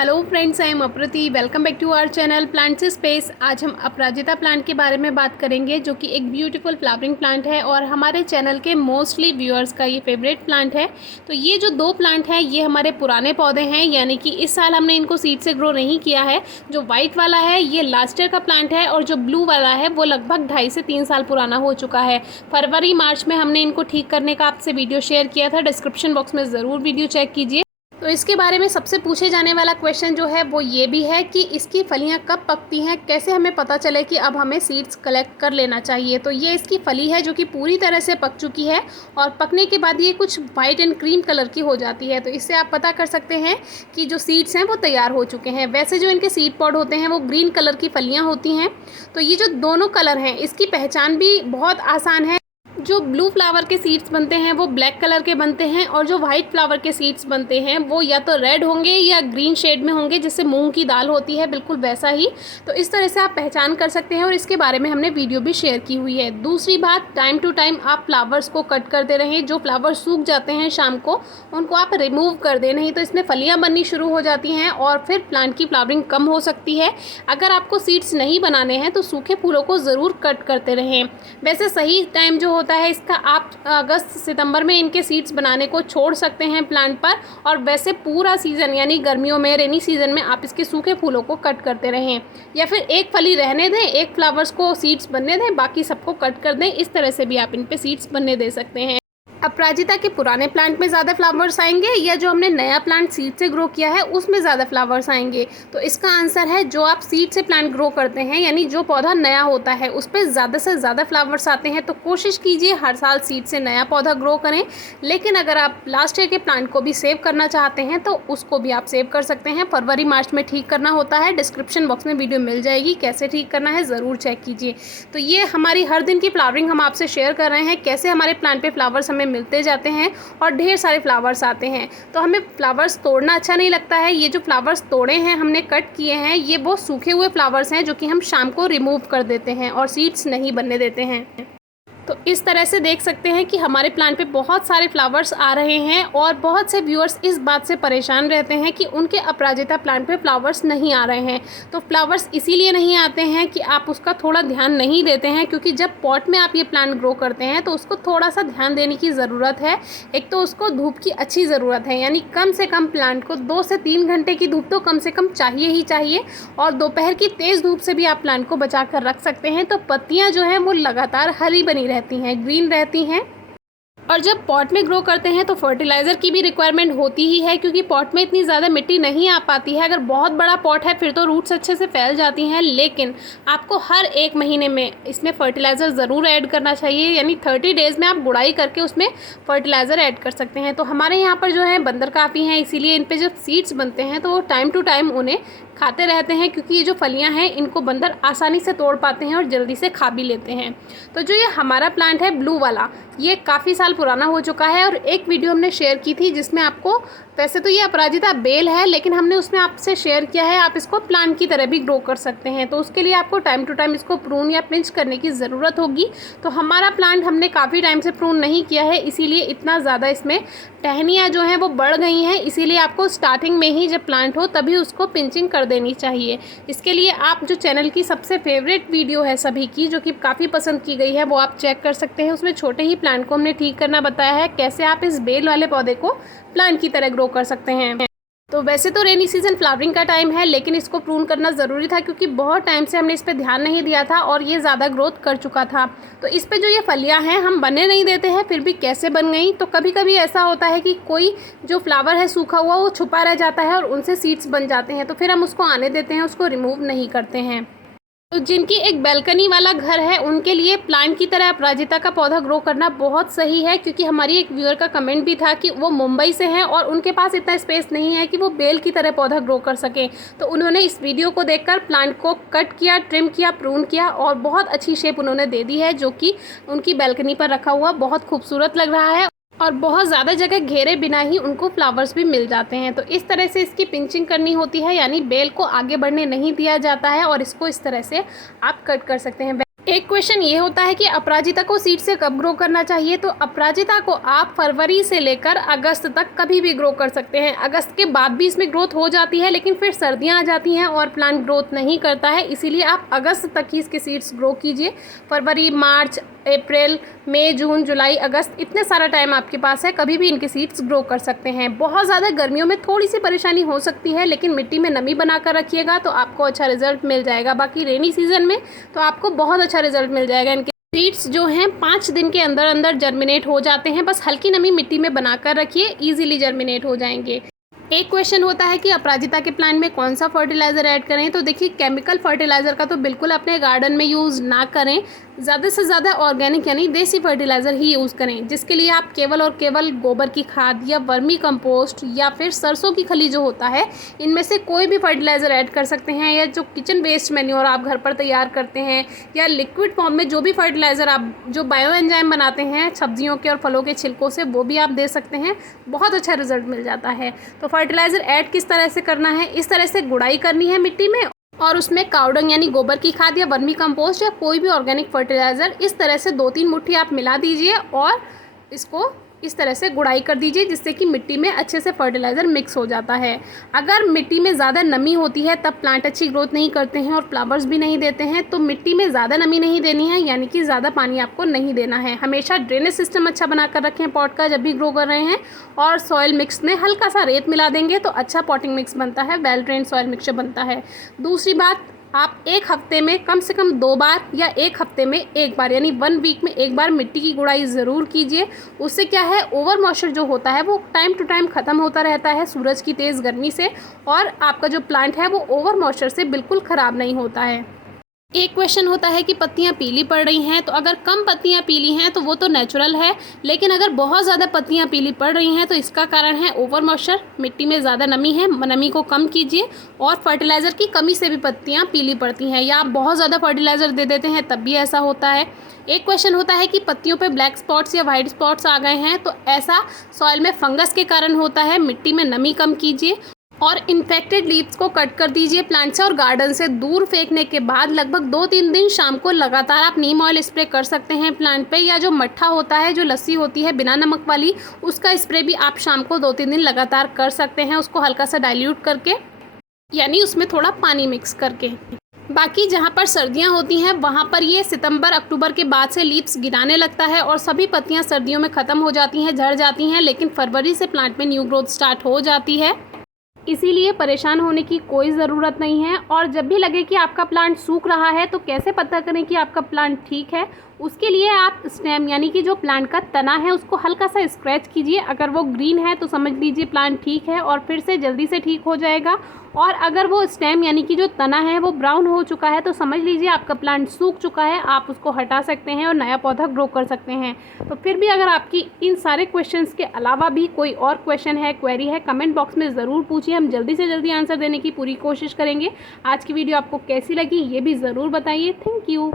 Hello friends, I am Aprati. Welcome back to our channel plants space. आज हम अपराजिता plant के बारे में बात करेंगे, जो कि एक ब्यूटीफुल फ्लावरिंग प्लांट है और हमारे चैनल के मोस्टली व्यूअर्स का ये फेवरेट प्लांट है। तो ये जो दो प्लांट हैं ये हमारे पुराने पौधे हैं, यानी कि इस साल हमने इनको सीड से ग्रो नहीं किया है। जो वाइट वाला है ये लास्ट ईयर का प्लांट है और जो ब्लू वाला है वो लगभग 2.5 से 3 साल पुराना हो चुका है। फरवरी मार्च में हमने इनको ठीक करने का आपसे वीडियो शेयर किया था। डिस्क्रिप्शन बॉक्स में ज़रूर वीडियो चेक कीजिए। तो इसके बारे में सबसे पूछे जाने वाला क्वेश्चन जो है वो ये भी है कि इसकी फलियां कब पकती हैं, कैसे हमें पता चले कि अब हमें सीड्स कलेक्ट कर लेना चाहिए। तो ये इसकी फली है जो कि पूरी तरह से पक चुकी है और पकने के बाद ये कुछ वाइट एंड क्रीम कलर की हो जाती है। तो इससे आप पता कर सकते हैं कि जो सीड्स हैं वो तैयार हो चुके हैं। वैसे जो इनके सीड पॉड होते हैं वो ग्रीन कलर की फलियाँ होती हैं। तो ये जो दोनों कलर हैं इसकी पहचान भी बहुत आसान है। जो ब्लू फ्लावर के सीड्स बनते हैं वो ब्लैक कलर के बनते हैं और जो वाइट फ्लावर के सीड्स बनते हैं वो या तो रेड होंगे या ग्रीन शेड में होंगे, जैसे मूंग की दाल होती है, बिल्कुल वैसा ही। तो इस तरह से आप पहचान कर सकते हैं और इसके बारे में हमने वीडियो भी शेयर की हुई है। दूसरी बात, टाइम टू टाइम आप फ्लावर्स को कट करते रहें। जो फ्लावर्स सूख जाते हैं शाम को उनको आप रिमूव कर दें, नहीं तो इसमें फलियाँ बननी शुरू हो जाती हैं और फिर प्लांट की फ्लावरिंग कम हो सकती है। अगर आपको सीड्स नहीं बनाने हैं तो सूखे फूलों को ज़रूर कट करते रहें। वैसे सही टाइम जो होता है इसका, आप अगस्त सितंबर में इनके सीड्स बनाने को छोड़ सकते हैं प्लांट पर। और वैसे पूरा सीज़न यानी गर्मियों में, रेनी सीज़न में आप इसके सूखे फूलों को कट करते रहें, या फिर एक फली रहने दें, एक फ्लावर्स को सीड्स बनने दें, बाकी सबको कट कर दें। इस तरह से भी आप इन पे सीड्स बनने दे सकते हैं। अपराजिता के पुराने प्लांट में ज़्यादा फ्लावर्स आएंगे या जो हमने नया प्लांट सीड से ग्रो किया है उसमें ज़्यादा फ्लावर्स आएंगे? तो इसका आंसर है, जो आप सीड से प्लांट ग्रो करते हैं यानी जो पौधा नया होता है उस पर ज़्यादा से ज़्यादा फ्लावर्स आते हैं। तो कोशिश कीजिए हर साल सीड से नया पौधा ग्रो करें। लेकिन अगर आप लास्ट ईयर के प्लांट को भी सेव करना चाहते हैं तो उसको भी आप सेव कर सकते हैं। फरवरी मार्च में ठीक करना होता है। डिस्क्रिप्शन बॉक्स में वीडियो मिल जाएगी, कैसे ठीक करना है ज़रूर चेक कीजिए। तो ये हमारी हर दिन की फ्लावरिंग हम आपसे शेयर कर रहे हैं, कैसे हमारे प्लांट पे फ्लावर्स हमें मिलते जाते हैं और ढेर सारे फ्लावर्स आते हैं। तो हमें फ्लावर्स तोड़ना अच्छा नहीं लगता है। ये जो फ्लावर्स तोड़े हैं, हमने कट किए हैं, ये वो सूखे हुए फ्लावर्स हैं जो कि हम शाम को रिमूव कर देते हैं और सीड्स नहीं बनने देते हैं। तो इस तरह से देख सकते हैं कि हमारे प्लांट पे बहुत सारे फ्लावर्स आ रहे हैं और बहुत से व्यूअर्स इस बात से परेशान रहते हैं कि उनके अपराजिता प्लांट पे फ्लावर्स नहीं आ रहे हैं। तो फ्लावर्स इसीलिए नहीं आते हैं कि आप उसका थोड़ा ध्यान नहीं देते हैं, क्योंकि जब पॉट में आप ये प्लांट ग्रो करते हैं तो उसको थोड़ा सा ध्यान देने की ज़रूरत है। एक तो उसको धूप की अच्छी ज़रूरत है, यानी कम से कम प्लांट को 2 से 3 घंटे की धूप तो कम से कम चाहिए ही चाहिए। और दोपहर की तेज़ धूप से भी आप प्लांट को बचा कर रख सकते हैं। तो पत्तियाँ जो हैं वो लगातार हरी बनी रहती हैं, ग्रीन रहती हैं। और जब पॉट में ग्रो करते हैं तो फर्टिलाइज़र की भी रिक्वायरमेंट होती ही है, क्योंकि पॉट में इतनी ज़्यादा मिट्टी नहीं आ पाती है। अगर बहुत बड़ा पॉट है फिर तो रूट्स अच्छे से फैल जाती हैं, लेकिन आपको हर 1 महीने में इसमें फर्टिलाइज़र ज़रूर ऐड करना चाहिए। यानी 30 डेज़ में आप गुड़ाई करके उसमें फर्टिलाइज़र ऐड कर सकते हैं। तो हमारे यहाँ पर जो है बंदर काफ़ी हैं, इसीलिए इन पर जब सीड्स बनते हैं तो वो टाइम टू टाइम उन्हें खाते रहते हैं, क्योंकि ये जो फलियां हैं इनको बंदर आसानी से तोड़ पाते हैं और जल्दी से खा भी लेते हैं। तो जो ये हमारा प्लांट है ब्लू वाला, ये काफ़ी साल पुराना हो चुका है और एक वीडियो हमने शेयर की थी जिसमें आपको, वैसे तो ये अपराजिता बेल है लेकिन हमने उसमें आपसे शेयर किया है आप इसको प्लांट की तरह भी ग्रो कर सकते हैं। तो उसके लिए आपको टाइम टू टाइम इसको प्रून या पिंच करने की ज़रूरत होगी। तो हमारा प्लांट हमने काफ़ी टाइम से प्रून नहीं किया है, इसीलिए इतना ज़्यादा इसमें टहनियाँ जो हैं वो बढ़ गई हैं। इसीलिए आपको स्टार्टिंग में ही जब प्लांट हो तभी उसको पिंचिंग कर देनी चाहिए। इसके लिए आप जो चैनल की सबसे फेवरेट वीडियो है सभी की, जो कि काफ़ी पसंद की गई है, वो आप चेक कर सकते हैं। उसमें छोटे ही प्लांट को हमने ठीक करना बताया है, कैसे आप इस बेल वाले पौधे को प्लांट की तरह ग्रो कर सकते हैं। तो वैसे तो रेनी सीजन फ्लावरिंग का टाइम है, लेकिन इसको प्रून करना ज़रूरी था क्योंकि बहुत टाइम से हमने इस पर ध्यान नहीं दिया था और ये ज़्यादा ग्रोथ कर चुका था। तो इस पे जो ये फलियां हैं हम बनने नहीं देते हैं, फिर भी कैसे बन गई। तो कभी कभी ऐसा होता है कि कोई जो फ्लावर है सूखा हुआ वो छुपा रह जाता है और उनसे सीड्स बन जाते हैं, तो फिर हम उसको आने देते हैं, उसको रिमूव नहीं करते हैं। तो जिनकी एक बैल्कनी वाला घर है उनके लिए प्लांट की तरह अपराजिता का पौधा ग्रो करना बहुत सही है, क्योंकि हमारी एक व्यूअर का कमेंट भी था कि वो मुंबई से हैं और उनके पास इतना स्पेस नहीं है कि वो बेल की तरह पौधा ग्रो कर सकें। तो उन्होंने इस वीडियो को देखकर प्लांट को कट किया, ट्रिम किया, प्रून किया और बहुत अच्छी शेप उन्होंने दे दी है, जो कि उनकी बैल्कनी पर रखा हुआ बहुत खूबसूरत लग रहा है और बहुत ज़्यादा जगह घेरे बिना ही उनको फ्लावर्स भी मिल जाते हैं। तो इस तरह से इसकी पिंचिंग करनी होती है, यानी बेल को आगे बढ़ने नहीं दिया जाता है और इसको इस तरह से आप कट कर सकते हैं। एक क्वेश्चन ये होता है कि अपराजिता को सीड से कब ग्रो करना चाहिए। तो अपराजिता को आप फरवरी से लेकर अगस्त तक कभी भी ग्रो कर सकते हैं। अगस्त के बाद भी इसमें ग्रोथ हो जाती है, लेकिन फिर सर्दियां आ जाती हैं और प्लांट ग्रोथ नहीं करता है, इसीलिए आप अगस्त तक ही इसके सीड्स ग्रो कीजिए। फरवरी, मार्च, अप्रैल, मई, जून, जुलाई, अगस्त, इतने सारा टाइम आपके पास है, कभी भी इनके सीड्स ग्रो कर सकते हैं। बहुत ज़्यादा गर्मियों में थोड़ी सी परेशानी हो सकती है, लेकिन मिट्टी में नमी बना कर रखिएगा तो आपको अच्छा रिजल्ट मिल जाएगा। बाकी रेनी सीजन में तो आपको बहुत अच्छा रिजल्ट मिल जाएगा। इनके सीड्स जो हैं 5 दिन के अंदर अंदर जर्मिनेट हो जाते हैं। बस हल्की नमी मिट्टी में बनाकर रखिए, ईजिली जर्मिनेट हो जाएंगे। एक क्वेश्चन होता है कि अपराजिता के प्लांट में कौन सा फर्टिलाइज़र ऐड करें। तो देखिए, केमिकल फर्टिलाइज़र का तो बिल्कुल अपने गार्डन में यूज़ ना करें। ज़्यादा से ज़्यादा ऑर्गेनिक यानी देसी फर्टिलाइज़र ही यूज़ करें, जिसके लिए आप केवल और केवल गोबर की खाद या वर्मी कंपोस्ट या फिर सरसों की खली जो होता है, इनमें से कोई भी फर्टिलाइज़र ऐड कर सकते हैं। या जो किचन वेस्ट मैन्योर आप घर पर तैयार करते हैं, या लिक्विड फॉर्म में जो भी फर्टिलाइज़र आप जो बायो एंजाइम बनाते हैं सब्जियों के और फलों के छिलकों से, वो भी आप दे सकते हैं। बहुत अच्छा रिजल्ट मिल जाता है। तो फर्टिलाइज़र ऐड किस तरह से करना है, इस तरह से गुड़ाई करनी है मिट्टी में और उसमें काउडंग यानी गोबर की खाद या वर्मी कंपोस्ट या कोई भी ऑर्गेनिक फर्टिलाइज़र इस तरह से 2-3 मुट्ठी आप मिला दीजिए और इसको इस तरह से गुड़ाई कर दीजिए, जिससे कि मिट्टी में अच्छे से फर्टिलाइज़र मिक्स हो जाता है। अगर मिट्टी में ज़्यादा नमी होती है तब प्लांट अच्छी ग्रोथ नहीं करते हैं और फ्लावर्स भी नहीं देते हैं। तो मिट्टी में ज़्यादा नमी नहीं देनी है, यानी कि ज़्यादा पानी आपको नहीं देना है। हमेशा ड्रेनेज सिस्टम अच्छा बना कर रखें पॉट का जब भी ग्रो कर रहे हैं, और सॉइल मिक्स में हल्का सा रेत मिला देंगे तो अच्छा पॉटिंग मिक्स बनता है, वेल ड्रेन सॉइल मिक्सचर बनता है। दूसरी बात, आप 1 हफ्ते में कम से कम 2 बार या 1 हफ्ते में 1 बार यानी 1 वीक में 1 बार मिट्टी की गुड़ाई ज़रूर कीजिए। उससे क्या है, ओवर मॉइस्चर जो होता है वो टाइम टू टाइम ख़त्म होता रहता है सूरज की तेज़ गर्मी से, और आपका जो प्लांट है वो ओवर मॉइस्चर से बिल्कुल ख़राब नहीं होता है। एक क्वेश्चन होता है कि पत्तियां पीली पड़ रही हैं। तो अगर कम पत्तियां पीली हैं तो वो तो नेचुरल है, लेकिन अगर बहुत ज़्यादा पत्तियां पीली पड़ रही हैं तो इसका कारण है ओवर मॉइस्चर, मिट्टी में ज़्यादा नमी है, नमी को कम कीजिए। और फर्टिलाइज़र की कमी से भी पत्तियां पीली पड़ती हैं, या आप बहुत ज़्यादा फर्टिलाइज़र दे देते हैं तब भी ऐसा होता है। एक क्वेश्चन होता है कि पत्तियों पे ब्लैक स्पॉट्स या वाइट स्पॉट्स आ गए हैं, तो ऐसा सॉइल में फंगस के कारण होता है। मिट्टी में नमी कम कीजिए और इन्फेक्टेड लीव्स को कट कर दीजिए प्लांट से और गार्डन से दूर फेंकने के बाद लगभग 2-3 दिन शाम को लगातार आप नीम ऑयल स्प्रे कर सकते हैं प्लांट पे। या जो मट्ठा होता है, जो लस्सी होती है बिना नमक वाली, उसका स्प्रे भी आप शाम को 2-3 दिन लगातार कर सकते हैं, उसको हल्का सा डाइल्यूट करके, यानी उसमें थोड़ा पानी मिक्स करके। बाकी जहाँ पर सर्दियाँ होती हैं वहाँ पर ये सितंबर अक्टूबर के बाद से लीव्स गिराने लगता है और सभी पत्तियाँ सर्दियों में ख़त्म हो जाती हैं, झड़ जाती हैं, लेकिन फरवरी से प्लांट में न्यू ग्रोथ स्टार्ट हो जाती है। इसीलिए परेशान होने की कोई ज़रूरत नहीं है। और जब भी लगे कि आपका प्लांट सूख रहा है तो कैसे पता करें कि आपका प्लांट ठीक है, उसके लिए आप स्टेम यानी कि जो प्लांट का तना है उसको हल्का सा स्क्रैच कीजिए। अगर वो ग्रीन है तो समझ लीजिए प्लांट ठीक है और फिर से जल्दी से ठीक हो जाएगा। और अगर वो स्टेम यानी कि जो तना है वो ब्राउन हो चुका है तो समझ लीजिए आपका प्लांट सूख चुका है, आप उसको हटा सकते हैं और नया पौधा ग्रो कर सकते हैं। तो फिर भी अगर आपकी इन सारे क्वेश्चंस के अलावा भी कोई और क्वेश्चन है, क्वेरी है, कमेंट बॉक्स में ज़रूर पूछिए, हम जल्दी से जल्दी आंसर देने की पूरी कोशिश करेंगे। आज की वीडियो आपको कैसी लगी ये भी ज़रूर बताइए। Thank you.